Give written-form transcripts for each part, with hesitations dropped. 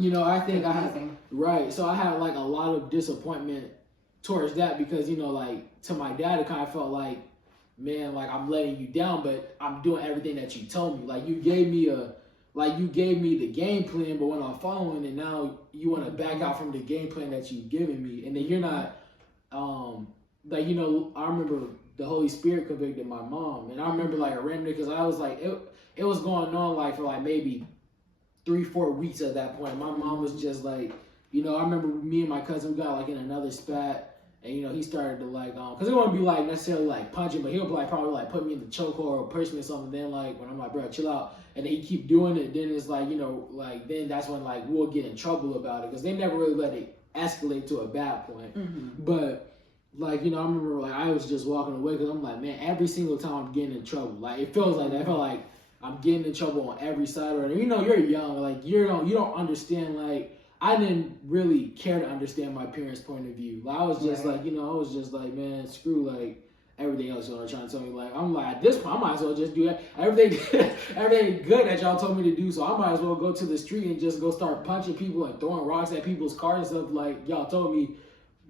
you know, I think confusing. so I had like a lot of disappointment towards that because, you know, like to my dad, it kind of felt like, man, like I'm letting you down, but I'm doing everything that you told me. Like you gave me the game plan, but when I'm following it now, you want to back out from the game plan that you've given me, and then you're not, like, you know, I remember the Holy Spirit convicted my mom, and I remember like a random because I was like it was going on like for like maybe 3-4 weeks at that point. My mom was just like, you know, I remember me and my cousin got like in another spat. And you know, he started to like, cause it wouldn't be like necessarily like punching, but he'll like probably like put me in the chokehold or push me or something. Then like when I'm like, bro, chill out, and then he keep doing it. Then it's like, you know, like then that's when like we'll get in trouble about it, cause they never really let it escalate to a bad point. But like, you know, I remember like I was just walking away because I'm like, man, every single time I'm getting in trouble. Like it feels like that. I felt like I'm getting in trouble on every side. Or you know, you're young, like you don't understand like. I didn't really care to understand my parents' point of view. Like, I was just like, you know, I was just like, man, screw like everything else y'all are trying to tell me. Like, I'm like, at this point, I might as well just do everything good that y'all told me to do. So I might as well go to the street and just go start punching people and throwing rocks at people's cars and stuff like y'all told me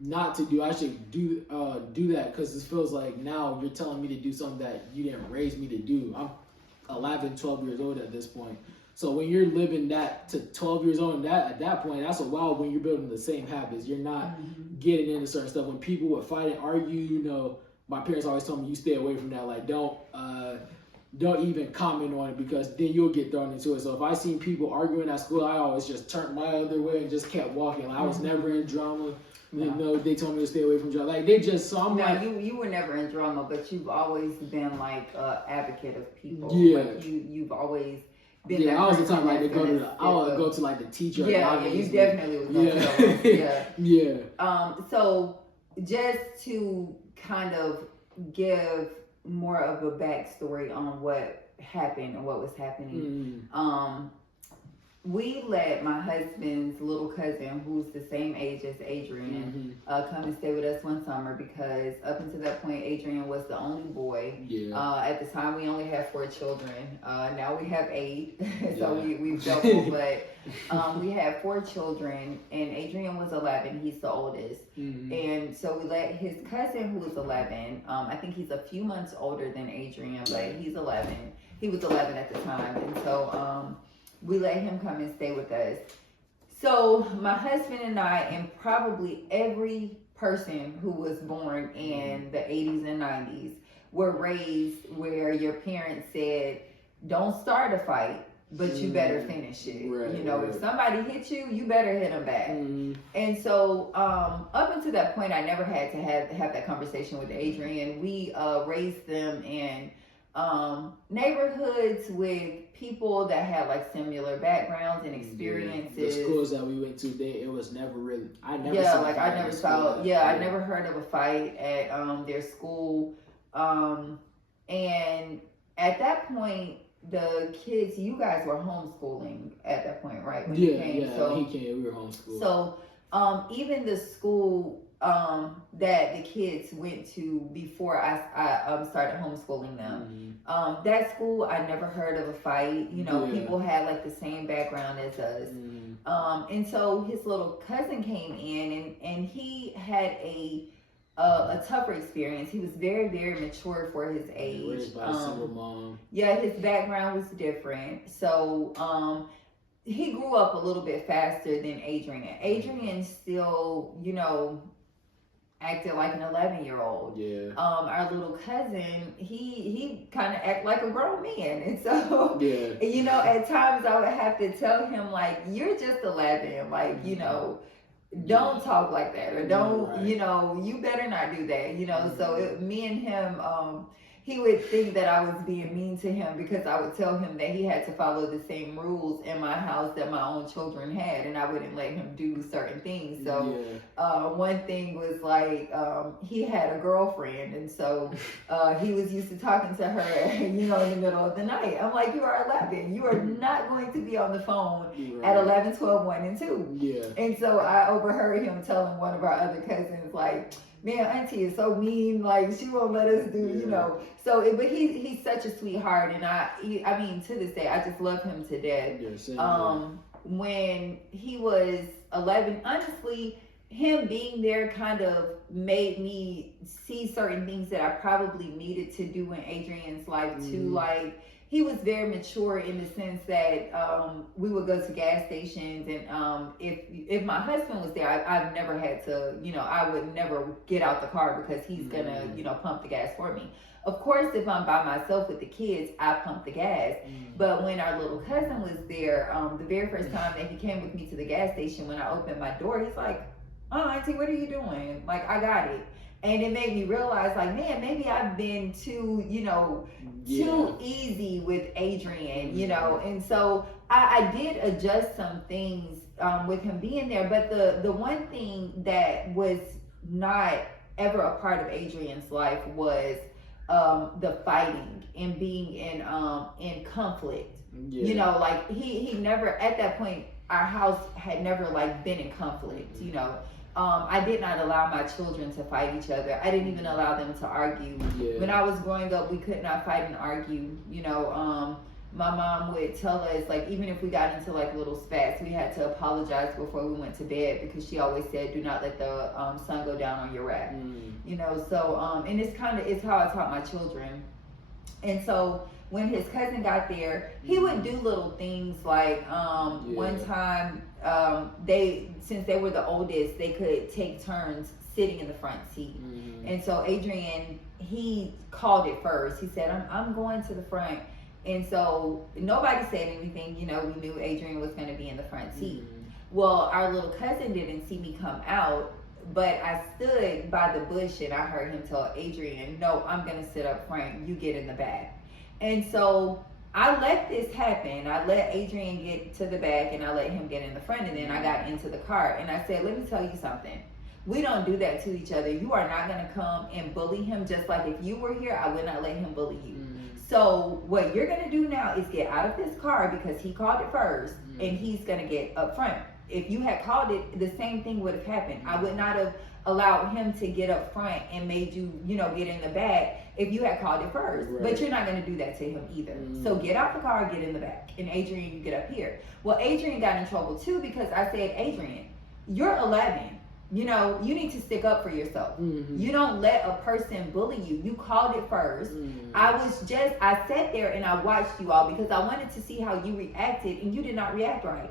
not to do. I should do that because this feels like now you're telling me to do something that you didn't raise me to do. I'm 11, 12 years old at this point. So when you're living that to 12 years old, and at that point, that's a while when you're building the same habits. You're not getting into certain stuff. When people would fight and argue, you know, my parents always told me you stay away from that. Like don't even comment on it because then you'll get thrown into it. So if I seen people arguing at school, I always just turned my other way and just kept walking. Like I was never in drama. You know, they told me to stay away from drama. Like they just, so I'm like, you were never in drama, but you've always been like an advocate of people. Yeah. Like you've always. I was the type like to go to I would go to like the teacher. Yeah, you definitely was going to yeah. So just to kind of give more of a backstory on what happened and what was happening. We let my husband's little cousin, who's the same age as Adrian, come and stay with us one summer because up until that point, Adrian was the only boy. At the time, we only had 4 children. Now we have 8, so we've doubled. But we had 4 children, and Adrian was 11. He's the oldest. And so we let his cousin, who was 11, I think he's a few months older than Adrian, but he's 11. He was 11 at the time. And so... we let him come and stay with us. So my husband and I, and probably every person who was born in the 80s and 90s, were raised where your parents said, don't start a fight, but you better finish it. You know, if somebody hit you, you better hit them back. And so up until that point, I never had to have that conversation with Adrian. We raised them in neighborhoods with people that had like similar backgrounds and experiences. The schools that we went to, it was never really. I never heard of a fight at their school. And at that point, the kids, you guys were homeschooling at that point, right? When he came. We were homeschooling. So even the school that the kids went to before I started homeschooling them. That school, I never heard of a fight. You know, people had like the same background as us. And so his little cousin came in and he had a tougher experience. He was very, very mature for his age. Raised by a single mom. Yeah, his background was different. So he grew up a little bit faster than Adrian. Adrian still, you know, acted like an 11-year-old. Our little cousin, he kind of acted like a grown man. And so, you know, at times I would have to tell him, like, you're just 11. Like, you know, don't talk like that. Or don't, you know, you better not do that. You know, so me and him, he would think that I was being mean to him because I would tell him that he had to follow the same rules in my house that my own children had, and I wouldn't let him do certain things. So one thing was like he had a girlfriend, and so he was used to talking to her, you know, in the middle of the night. I'm like, you are 11. You are not going to be on the phone at 11, 12, 1, and 2. And so I overheard him telling one of our other cousins, like, man, auntie is so mean, like she won't let us do, you know. So, but he's such a sweetheart, and I mean, to this day, I just love him to death. when he was 11, honestly, him being there kind of made me see certain things that I probably needed to do in Adrian's life too. Like, he was very mature in the sense that we would go to gas stations, and if my husband was there, I've never had to, I would never get out the car because he's gonna, pump the gas for me. Of course, if I'm by myself with the kids, I pump the gas. But when our little cousin was there, the very first time that he came with me to the gas station, when I opened my door, he's like, "Oh, Auntie, what are you doing? Like, I got it." And it made me realize, like, man, maybe I've been too, too easy with Adrian, And so I did adjust some things with him being there. But the one thing that was not ever a part of Adrian's life was the fighting and being in conflict. Like he never, at that point, our house had never like been in conflict. I did not allow my children to fight each other. I didn't even allow them to argue. When I was growing up, we could not fight and argue. My mom would tell us, like, even if we got into like little spats, we had to apologize before we went to bed, because she always said, "Do not let the sun go down on your wrath." So and it's how I taught my children. And so when his cousin got there, he would do little things like one time since they were the oldest, they could take turns sitting in the front seat. And so Adrian, he called it first. He said, I'm going to the front. And so nobody said anything. We knew Adrian was going to be in the front seat. Well, our little cousin didn't see me come out, but I stood by the bush and I heard him tell Adrian, "No, I'm going to sit up front. You get in the back." And so I let this happen. I let Adrian get to the back and I let him get in the front, and then I got into the car and I said, "Let me tell you something. We don't do that to each other. You are not going to come and bully him, just like if you were here, I would not let him bully you. So what you're going to do now is get out of this car, because he called it first, and he's going to get up front. If you had called it, the same thing would have happened. I would not have allowed him to get up front and made you, get in the back if you had called it first. Right. But you're not going to do that to him either. So get out the car, get in the back. And Adrian, you get up here." Well, Adrian got in trouble too, because I said, "Adrian, you're 11. You need to stick up for yourself. You don't let a person bully you. You called it first. I sat there and I watched you all because I wanted to see how you reacted, and you did not react right."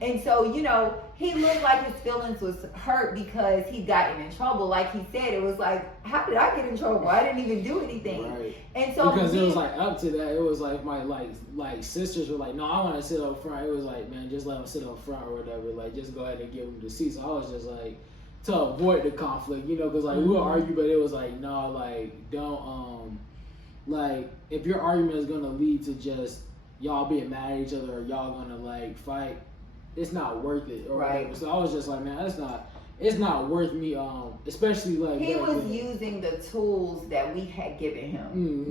And so, he looked like his feelings was hurt because he'd gotten in trouble. Like he said, it was like, "How did I get in trouble? I didn't even do anything." Right. And so because it was like up to that, it was like my like sisters were like, "No, I want to sit up front." It was like, "Man, just let them sit up front or whatever. Like, just go ahead and give them the seat." So I was just like, to avoid the conflict, because like we would argue, but it was like, no, like don't like if your argument is gonna lead to just y'all being mad at each other or y'all gonna like fight, it's not worth it or whatever. So I was just like, man, it's not worth me, especially like he was using the tools that we had given him,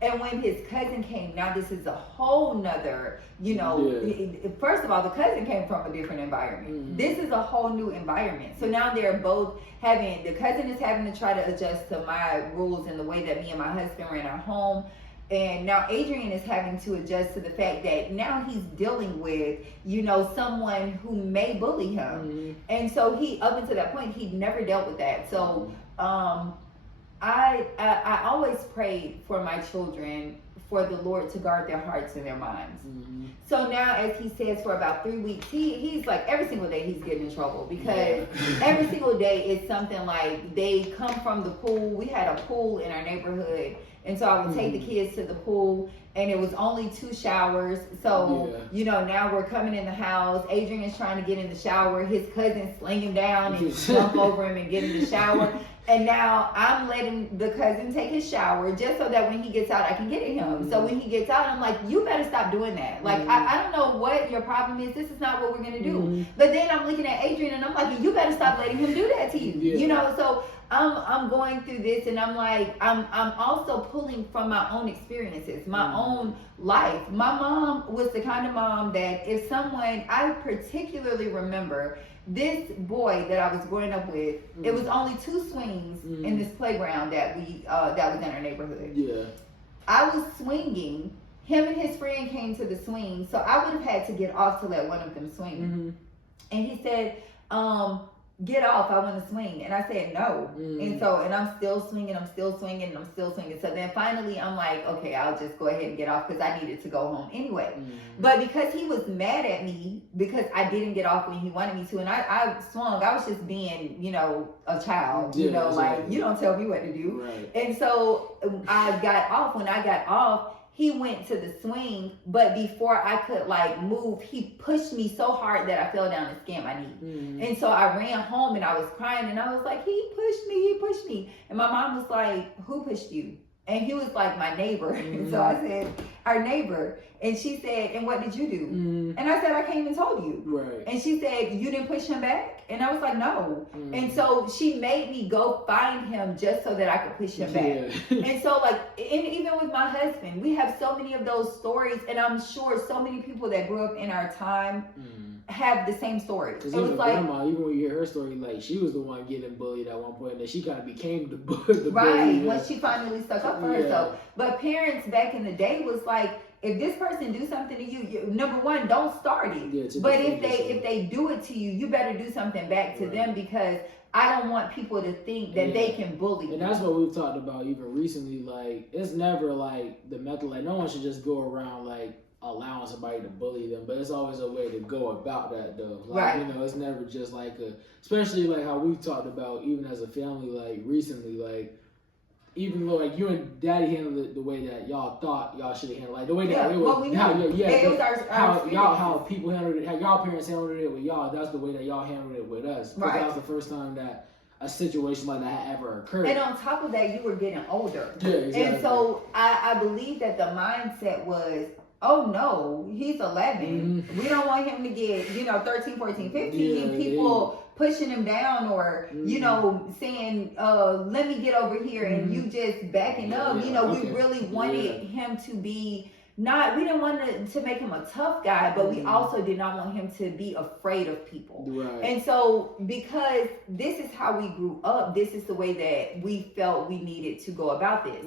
And when his cousin came, now this is a whole nother, first of all, the cousin came from a different environment. This is a whole new environment. So now they're both the cousin is having to try to adjust to my rules and the way that me and my husband ran our home. And now Adrian is having to adjust to the fact that now he's dealing with, someone who may bully him. And so up until that point, he'd never dealt with that. So, I always prayed for my children for the Lord to guard their hearts and their minds. So now, as he says, for about 3 weeks, he's like, every single day he's getting in trouble, because every single day is something like they come from the pool. We had a pool in our neighborhood, and so I would take the kids to the pool, and it was only 2 showers. So, now we're coming in the house. Adrian is trying to get in the shower. His cousin sling him down and jump over him and get in the shower. And now I'm letting the cousin take his shower just so that when he gets out, I can get at him. So when he gets out, I'm like, you better stop doing that. Like, I don't know what your problem is. This is not what we're going to do. But then I'm looking at Adrian and I'm like, you better stop letting him do that to you. So I'm going through this, and I'm like, I'm also pulling from my own experiences, my own life. My mom was the kind of mom that if someone, I particularly remember this boy that I was growing up with, it was only 2 swings in this playground that was in our neighborhood. I was swinging, him and his friend came to the swing, so I would have had to get off to let one of them swing. And he said, get off, I want to swing. And I said no. And I'm still swinging, so then finally I'm like, okay, I'll just go ahead and get off because I needed to go home anyway. But because he was mad at me because I didn't get off when he wanted me to, and I swung, I was just being, you know, a child, you know, like, you don't tell me what to do. Right. And so I got off. When I got off, he went to the swing, but before I could like move, he pushed me so hard that I fell down and skinned my knee. And so I ran home and I was crying and I was like, he pushed me. And my mom was like, who pushed you? And he was like, my neighbor. And so I said, our neighbor. And she said, and what did you do? And I said, I came and told you. Right. And she said, you didn't push him back? And I was like, no. And so she made me go find him just so that I could push him back. And so like, and even with my husband, we have so many of those stories. And I'm sure so many people that grew up in our time have the same story. Because even like, grandma, even when you hear her story, like she was the one getting bullied at one point, and then she kind of became the bully. Right, when she finally stuck up for herself. But parents back in the day was like, if this person do something to you, number one, don't start it. But if they do it to you, you better do something back to them, because I don't want people to think that they can bully you. And that's what we've talked about even recently. Like, it's never like the method. Like, no one should just go around like allowing somebody to bully them, but it's always a way to go about that though. Like, you know, it's never just like especially like how we've talked about even as a family, like recently, like even though like you and daddy handled it the way that y'all thought y'all should have handled, like the way that it was, how people handled it, how y'all parents handled it with y'all, that's the way that y'all handled it with us. Because that was the first time that a situation like that had ever occurred. And on top of that, you were getting older. Yeah, exactly. And so I believe that the mindset was, oh no, he's 11. We don't want him to get, 13, 14, 15. And people pushing him down or, saying, let me get over here and you just backing up. We really wanted him to be we didn't want to make him a tough guy, but we also did not want him to be afraid of people. Right. And so because this is how we grew up, this is the way that we felt we needed to go about this.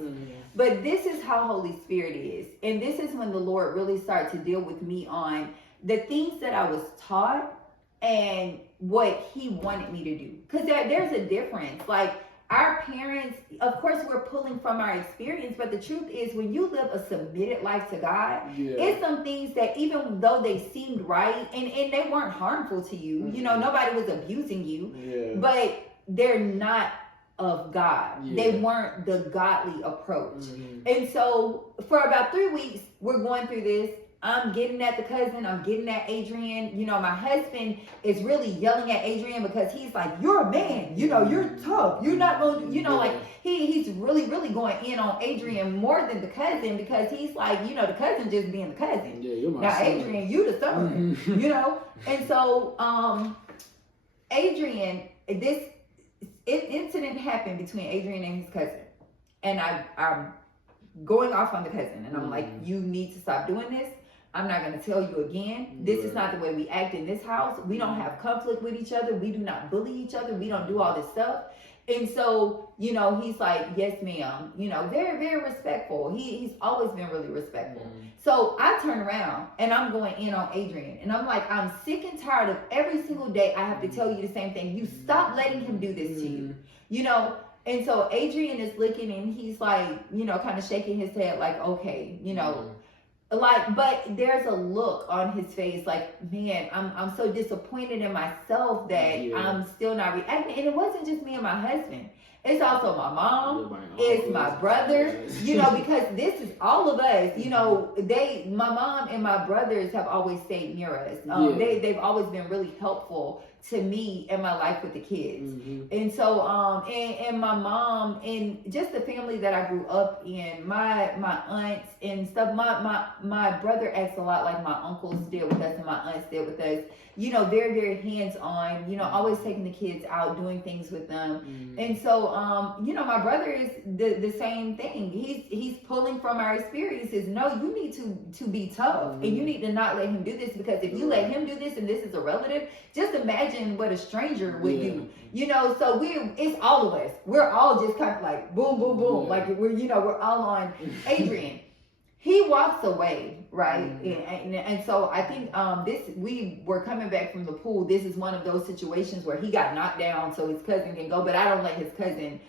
But this is how Holy Spirit is. And this is when the Lord really started to deal with me on the things that I was taught and what he wanted me to do. Because there's a difference. Like, our parents, of course, we're pulling from our experience, but the truth is when you live a submitted life to God, it's some things that even though they seemed right and they weren't harmful to you, nobody was abusing you, but they're not of God. They weren't the godly approach. And so for about 3 weeks, we're going through this. I'm getting at the cousin. I'm getting at Adrian. My husband is really yelling at Adrian because he's like, you're a man. You're tough. You're not going to, like he's really, really going in on Adrian more than the cousin because he's like, the cousin just being the cousin. You're my now, son. Adrian, you the son, And so, Adrian, this incident happened between Adrian and his cousin. And I'm going off on the cousin. And I'm like, you need to stop doing this. I'm not going to tell you again. This is not the way we act in this house. We don't have conflict with each other. We do not bully each other. We don't do all this stuff. And so, he's like, yes, ma'am. Very, very respectful. He's always been really respectful. So I turn around and I'm going in on Adrian. And I'm like, I'm sick and tired of every single day I have to tell you the same thing. You stop letting him do this to you. And so Adrian is looking and he's like, kind of shaking his head like, okay, but there's a look on his face like, man, I'm so disappointed in myself that I'm still not reacting. And it wasn't just me and my husband. It's also my mom. It's my brother, because this is all of us, my mom and my brothers have always stayed near us. They've always been really helpful to me in my life with the kids. And so, and my mom and just the family that I grew up in, my aunts and stuff, my brother acts a lot like my uncles did with us and my aunts did with us, very, very hands-on, always taking the kids out, doing things with them. And so, my brother is the same thing. He's pulling from our experiences. No, you need to be tough and you need to not let him do this, because if you let him do this and this is a relative, just imagine what a stranger would do. So it's all of us. We're all just kind of like boom, boom, boom. Like we're all on Adrian. he walks away, right? Mm-hmm. And so I think we were coming back from the pool. This is one of those situations where he got knocked down so his cousin can go, but I don't let his cousin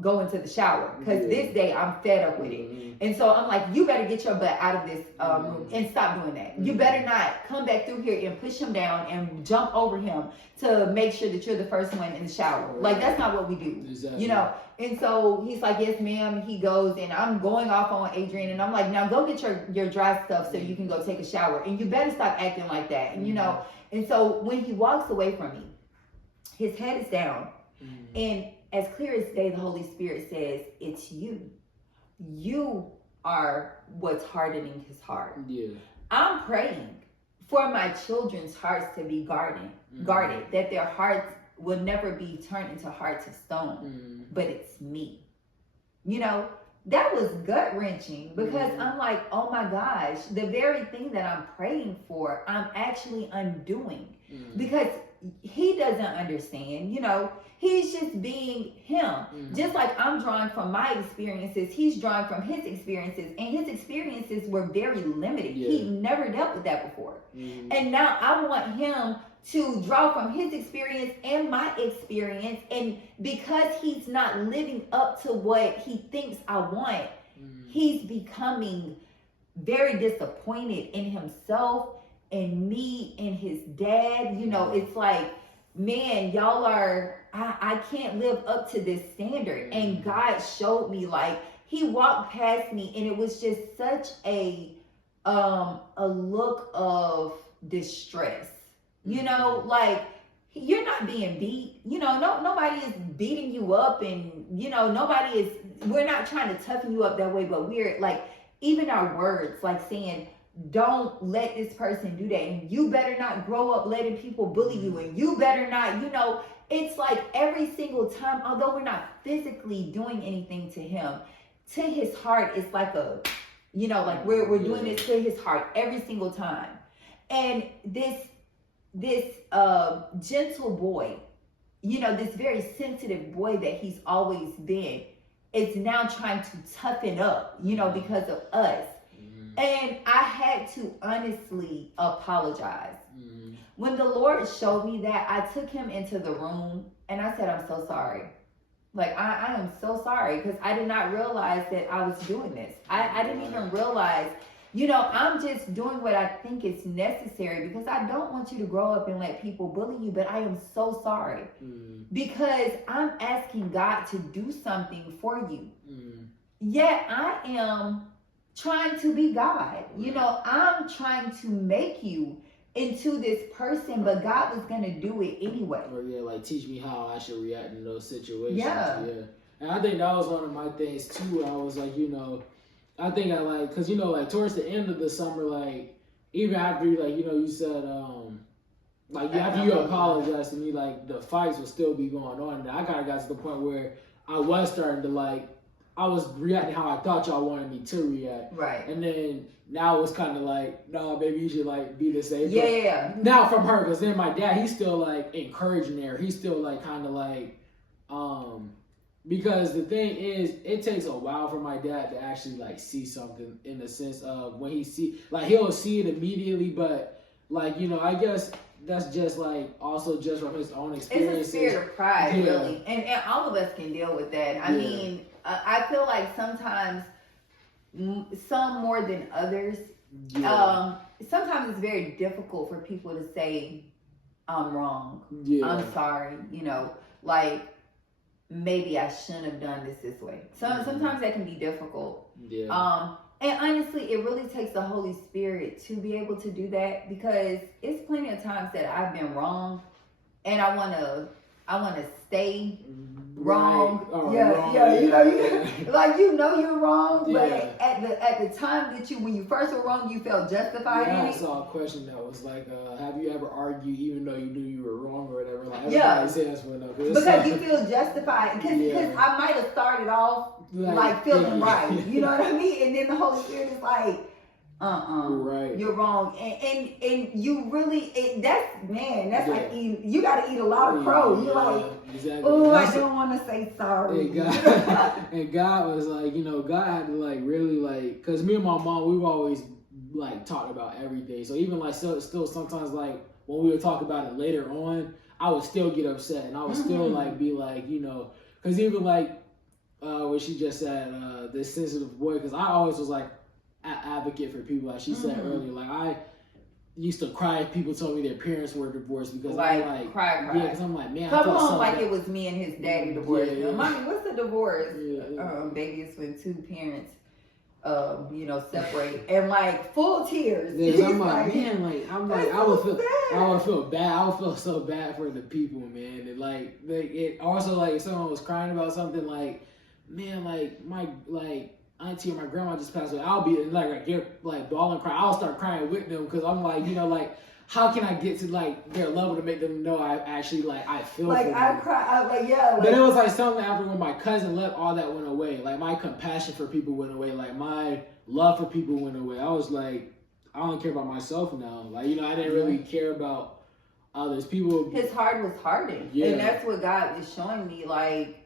go into the shower because this day I'm fed up with it. And so I'm like, you better get your butt out of this room and stop doing that. You better not come back through here and push him down and jump over him to make sure that you're the first one in the shower. Like, that's not what we do, you know? And so he's like, yes, ma'am. He goes, and I'm going off on Adrian, and I'm like, now go get your dry stuff so you can go take a shower. And you better stop acting like that. And, you know, and so when he walks away from me, his head is down. And as clear as day, the Holy Spirit says, it's you. You are what's hardening his heart. Yeah. I'm praying for my children's hearts to be guarded, that their hearts will never be turned into hearts of stone, but it's me. You know, that was gut wrenching because I'm like, oh my gosh, the very thing that I'm praying for, I'm actually undoing because he doesn't understand, you know, he's just being him. Just like I'm drawing from my experiences, he's drawing from his experiences, and his experiences were very limited. He never dealt with that before. And now I want him to draw from his experience and my experience, and because he's not living up to what he thinks I want, he's becoming very disappointed in himself and me and his dad. You know, it's like, man, y'all are, I can't live up to this standard. And God showed me, like, he walked past me, and it was just such a look of distress. You know, like, you're not being beat. You know, nobody is beating you up, and, you know, we're not trying to toughen you up that way, but we're like, even our words, like saying, don't let this person do that, and you better not grow up letting people bully you, and you better not, you know, it's like every single time, although we're not physically doing anything to him, to his heart, it's like a, you know, like we're doing this to his heart every single time. And this gentle boy, you know, this very sensitive boy that he's always been, is now trying to toughen up, you know, because of us. And I had to honestly apologize. When the Lord showed me that, I took him into the room and I said, I'm so sorry. Like, I am so sorry, because I did not realize that I was doing this. I didn't even realize, you know, I'm just doing what I think is necessary, because I don't want you to grow up and let people bully you, but I am so sorry. Because I'm asking God to do something for you. Yet I am trying to be God. You know, I'm trying to make you into this person, but God was going to do it anyway. Or like teach me how I should react in those situations. Yeah. And I think that was one of my things too, where I was like, you know, I think I like, cause you know, like towards the end of the summer, like even after you, like, you know, you said, like after you apologized to me, like the fights would still be going on. And I kind of got to the point where I was starting to like, I was reacting how I thought y'all wanted me to react. Right. And then now it's kind of like, no, maybe you should like be the same. Yeah. Now from her, because then my dad, he's still like encouraging her. He's still like kind of like, because the thing is, it takes a while for my dad to actually like see something, in the sense of when he see, like he'll see it immediately, but like, you know, I guess that's just like also just from his own experiences. It's a spirit of pride, really, and all of us can deal with that. I mean, I feel like sometimes, some more than others, sometimes it's very difficult for people to say, I'm wrong, I'm sorry, you know, like, maybe I shouldn't have done this way. Sometimes that can be difficult. And honestly, it really takes the Holy Spirit to be able to do that, because it's plenty of times that I've been wrong and I want to stay wrong. Wrong. You know, like, you know you're wrong, but at the time that when you first were wrong, you felt justified in it. I saw a question that was like, have you ever argued even though you knew you were wrong or whatever? Like, everybody says because you feel justified. Because I might have started off like feeling right. You know what I mean? And then the Holy Spirit is like, Right. You're wrong. And you really, that's Yeah. like eating, you got to eat a lot of crow. You're like, exactly. oh, I don't want to say sorry. And God was like, you know, God had to like really like, cause me and my mom, we've always like talked about everything. So even like still sometimes like when we would talk about it later on, I would still get upset and I would still like be like, you know, cause even like what she just said, this sensitive boy, cause I always was like an advocate for people, like she said earlier. Like I used to cry if people told me their parents were divorced because like, I'm like, cry. Yeah, because I'm like, man, come I felt on, so like bad. it was me and his daddy divorced. Yeah. Mommy, what's a divorce? Yeah. Baby, it's when two parents, you know, separate and like full tears. Yeah, I'm like, man, like I would feel bad. I would feel so bad for the people, man. And like it also like if someone was crying about something like, man, like my auntie or my grandma just passed away, I'll be like get like bawling, crying. I'll start crying with them because I'm like, you know, like how can I get to like their level to make them know I actually like I feel like for them. I cry. I'm like, yeah. Like, but it was like something after when my cousin left, all that went away. Like my compassion for people went away. Like my love for people went away. I was like, I don't care about myself now. Like, you know, I didn't really care about others. People. His heart was hardened, and that's what God was showing me, like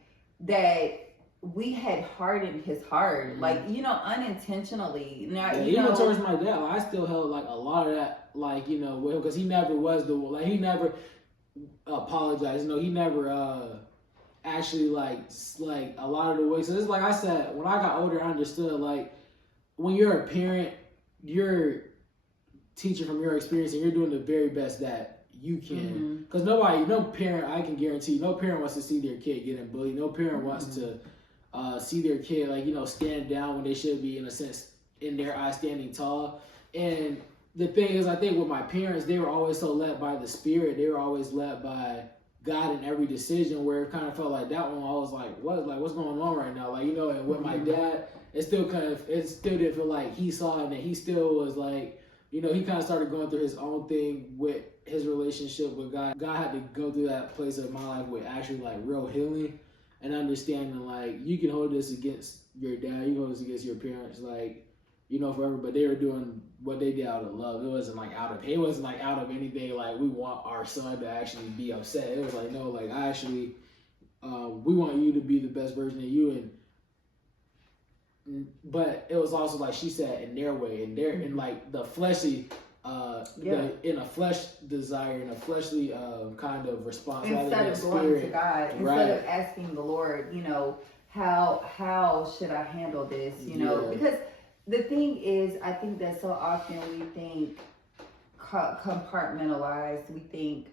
that. We had hardened his heart, like, you know, unintentionally. Now, you even know, towards my dad, like, I still held like a lot of that, like, you know, with him because he never was the like he never apologized. You know, he never actually like a lot of the ways. So it's like I said, when I got older, I understood like when you're a parent, you're teaching from your experience and you're doing the very best that you can. Because no parent, I can guarantee, no parent wants to see their kid getting bullied. No parent wants to see their kid like, you know, stand down when they should be, in a sense, in their eyes, standing tall. And the thing is, I think with my parents, they were always so led by the Spirit. They were always led by God in every decision, where it kind of felt like that one, I was like, what's going on right now? Like, you know, and with my dad, it still didn't feel like he saw it, and he still was like, you know, he kind of started going through his own thing with his relationship with God. God had to go through that place of my life with actually like real healing and understanding like you can hold this against your dad, you can hold this against your parents, like, you know, forever. But they were doing what they did out of love. It wasn't like out of anything like we want our son to actually be upset. It was like, no, like I actually we want you to be the best version of you. But it was also like she said, in their way, in like the fleshly in a flesh desire, in a fleshly kind of response, instead of going to God, instead of asking the Lord, you know, how should I handle this, you know, because the thing is, I think that so often we think compartmentalized. We think,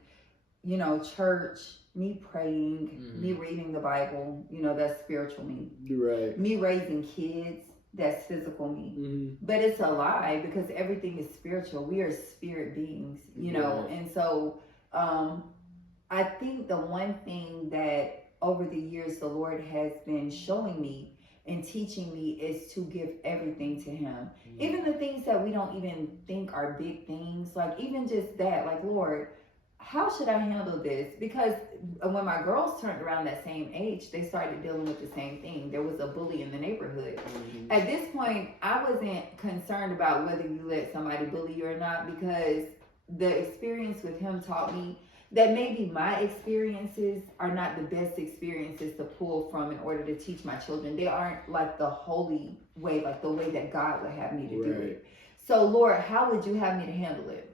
you know, church, me praying, me reading the Bible, you know, that's spiritual me. Right. Me raising kids, that's physical me. But it's a lie, because everything is spiritual. We are spirit beings, you know. And so I think the one thing that over the years the Lord has been showing me and teaching me is to give everything to him. Even the things that we don't even think are big things, like even just that, like, Lord, how should I handle this? Because when my girls turned around that same age, they started dealing with the same thing. There was a bully in the neighborhood. At this point, I wasn't concerned about whether you let somebody bully you or not, because the experience with him taught me that maybe my experiences are not the best experiences to pull from in order to teach my children. They aren't like the holy way, like the way that God would have me to do it. So, Lord, how would you have me to handle it?